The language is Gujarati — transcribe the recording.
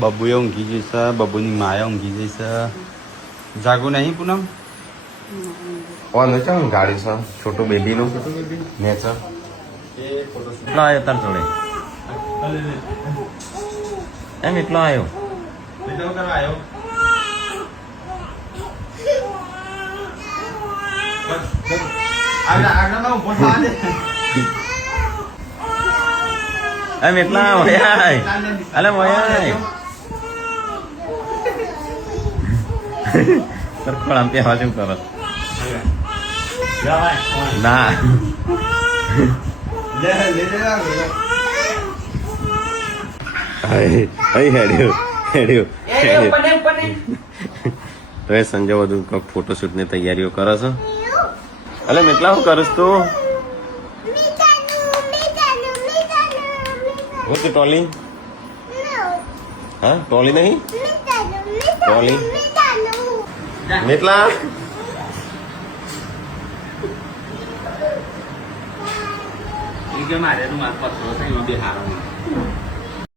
બબુએ ઊંઘી જશે, બબુની માએ ઊંઘી જશે. જાગું નહીં પૂનમ? કોણ ચાલ ગાડી છે છોટું બેબી નું નેચર એટલો આવ્યો તાર જોડે એમ એટલો આવ્યો એમ એટલા વયા અલે વયા સરખોળ આમ ત્યાં શું કરો ના તો એ સંજય બધું કોઈક ફોટોશૂટ ની તૈયારીઓ કરે છે અલે કેટલા શું કરસ તું હું તું ટોલી હા ટોલી નહીં ટોલી કેટલા મારે તું મારા પત્રો થઈ બે હારો